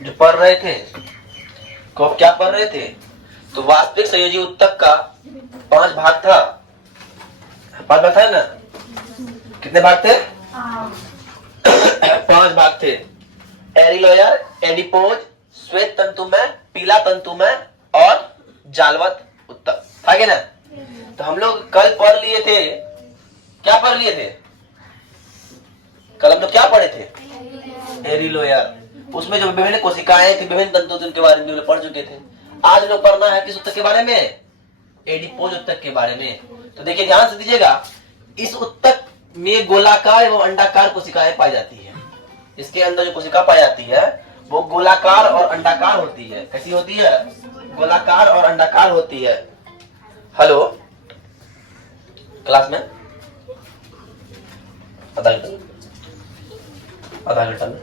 जो पढ़ रहे थे, को क्या पढ़ रहे थे? तो वास्तविक संयोजी उत्तक का 5 भाग था। 5 भाग था ना? कितने भाग थे? 5 भाग थे। एरिलोयर, एडिपोज, श्वेत तंतु में, पीला तंतु में और जालवत उत्तक था क्या ना? तो हम लोग कल पढ़ लिए थे, क्या पढ़ लिए थे? कल हम लोग क्या पढ़े थे? एरिलोयर। उसमें जो विभिन्न कोशिकाएं थी, विभिन्न तंतु उनके बारे में पढ़ चुके थे। आज लोग पढ़ना है किस उत्तक के बारे में? एडिपोज उत्तक के बारे में। तो देखिए ध्यान से दीजिएगा, इस उत्तक में गोलाकार एवं अंडाकार कोशिकाएं पाई जाती है। इसके अंदर जो कोशिका पाई जाती है वो गोलाकार और अंडाकार होती है। कैसी होती है? गोलाकार और अंडाकार होती है। हेलो, क्लास में आधा घंटा में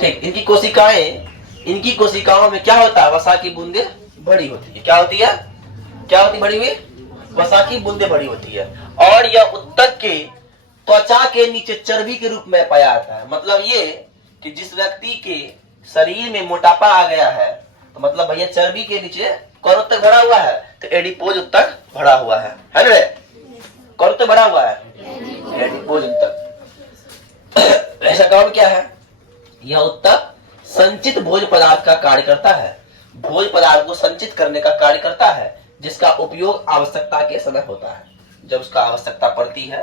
ठीक। इनकी कोशिकाओं में क्या होता है? वसा की बूंदे बड़ी होती है। क्या होती है? क्या होती बड़ी हुई? वसा की बूंदे बड़ी होती है। और यह उत्तक के त्वचा के नीचे चर्बी के रूप में पाया जाता है। मतलब ये कि जिस व्यक्ति के शरीर में मोटापा आ गया है, तो मतलब भैया चर्बी के नीचे कौन उत्तक भरा हुआ है? तो एडिपोज उत्तक भरा हुआ है ना? कौन उत्तक भरा हुआ है? एडिपोज उत्तक। ऐसा काम क्या है? यह उत्तक संचित भोज्य पदार्थ का कार्य करता है। भोज्य पदार्थ को संचित करने का कार्य करता है, जिसका उपयोग आवश्यकता के समय होता है। जब उसका आवश्यकता पड़ती है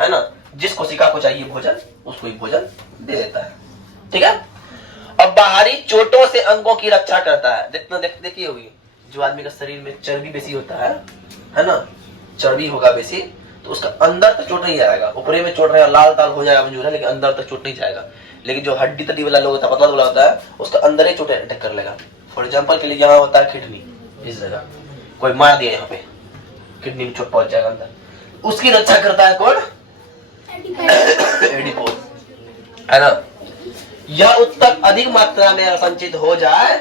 ना, जिस कोशिका को चाहिए भोजन, उसको ही भोजन दे देता है। ठीक है। अब बाहरी चोटों से अंगों की रक्षा करता है। देखिए होगी, जो आदमी का शरीर में चर्बी बेसी होता है ना, चर्बी होगा बेसी, तो उसका अंदर तक चोट नहीं जाएगा। ऊपरे में चोट रहेगा, लाल ताल हो जाएगा मंजूर है, लेकिन अंदर तक चोट नहीं जाएगा। लेकिन जो हड्डी तड्डी वाला लोग होता है, पतला दुबला होता है, उसका अंदर ही चोट अटैक कर लेगा। फॉर एग्जाम्पल के लिए यहाँ होता है किडनी, इस जगह कोई मार दिया, यहाँ पे किडनी में चोट पहुंच जाएगा अंदर। उसकी रक्षा करता है कौन? एडिपोज, है ना। यह उत्तक अधिक मात्रा में संचित हो जाए,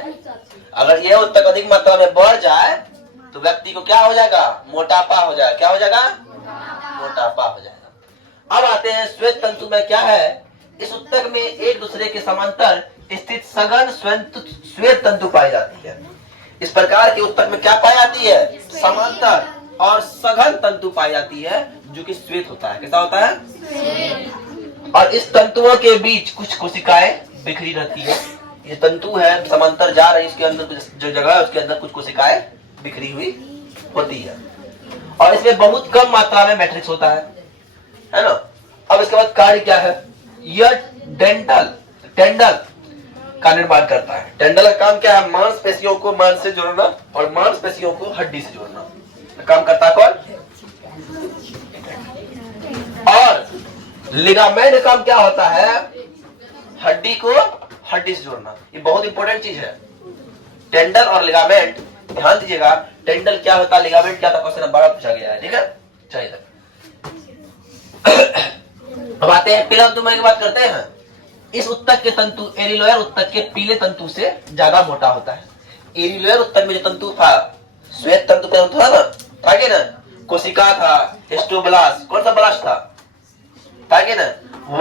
अगर यह उत्तक अधिक मात्रा में बढ़ जाए तो व्यक्ति को क्या हो जाएगा? मोटापा हो जाएगा। क्या हो जाएगा? मोटापा हो जाएगा। अब आते हैं श्वेत तंतु में क्या है? इस उत्तक में एक दूसरे के समांतर स्थित सघन श्वेत तंतु पाई जाती है। इस प्रकार के उत्तक में क्या पाई जाती है? समांतर और सघन तंतु पाई जाती है, जो कि श्वेत होता है। कैसा होता है? श्वेत। और इस तंतुओं के बीच कुछ कोशिकाएं बिखरी रहती है। ये तंतु है, समांतर जा रही है, इसके अंदर जो जगह है उसके अंदर कुछ कोशिकाएं बिखरी हुई होती है। और इसमें बहुत कम मात्रा में मैट्रिक्स होता है ना। अब इसके बाद कार्य क्या है? यह टेंडल का निर्माण करता है। टेंडल का काम क्या है? मांसपेशियों को मांस से जोड़ना और मांसपेशियों को हड्डी से जोड़ना काम करता है कौन? और लिगामेंट का काम क्या होता है? हड्डी को हड्डी से जोड़ना। ये बहुत इंपॉर्टेंट चीज है, टेंडल और लिगामेंट। ध्यान दीजिएगा, टेंडल क्या होता है, लिगामेंट क्या था, क्वेश्चन नंबर 12 पूछा गया है। ठीक है, चलिए अब आते हैं पीला तंतु की बात करते हैं। इस उत्तक के तंतु एरिलोयर उत्तक के पीले तंतु से ज्यादा मोटा होता है। एरिलोयर उत्तक में जो तंतु था, श्वेत तंतु था ना, था कि ना, कोशिका था, हिस्टोब्लास्ट, कौन सा ब्लास्ट था कि ना,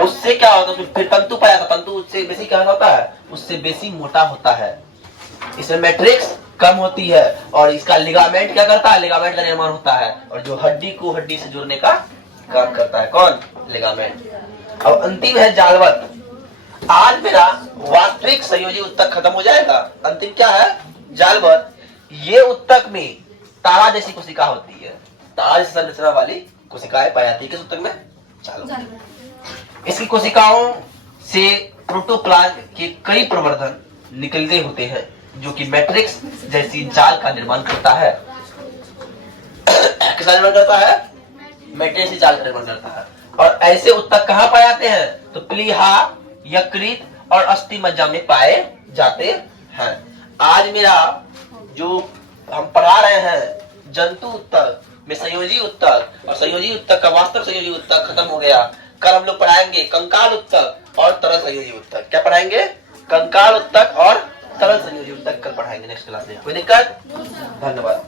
उससे क्या होता है? फिर तंतु पाया था, तंतु उससे बेसी क्या होता है? उससे बेसी मोटा होता है। इसमें मैट्रिक्स कम होती है और इसका लिगामेंट क्या करता है? लिगामेंट का निर्माण होता है और जो हड्डी को हड्डी से जोड़ने का काम करता है कौन? लिगामेंट। अब अंतिम है जालवत। आज मेरा वास्तविक संयोजी उत्तक खत्म हो जाएगा। अंतिम क्या है? जालवत। ये उत्तक में तारा जैसी कोशिका होती है, तारा जैसी संरचना वाली कोशिकाएं पाई जाती है। किस उत्तक में? जालवत। इसकी कोशिकाओं से प्रोटोप्लाज्म के कई प्रवर्धन निकलते होते हैं, जो कि मैट्रिक्स जैसी जाल का निर्माण करता है। किसका निर्माण करता है? मैट्रिक्स जैसी जाल का निर्माण करता है। और ऐसे उत्तक कहाँ पाए जाते हैं? तो प्लीहा, यकृत और अस्थि मज्जा में पाए जाते हैं। आज मेरा जो हम पढ़ा रहे हैं जंतु उत्तक में संयोजी उत्तक और संयोजी उत्तक का वास्तव संयोजी उत्तक खत्म हो गया। कल हम लोग पढ़ाएंगे कंकाल उत्तक और तरल संयोजी उत्तक। क्या पढ़ाएंगे? कंकाल उत्तक और तरल संयोजी उत्तक कल पढ़ाएंगे नेक्स्ट क्लास में। कोई दिक्कत? धन्यवाद।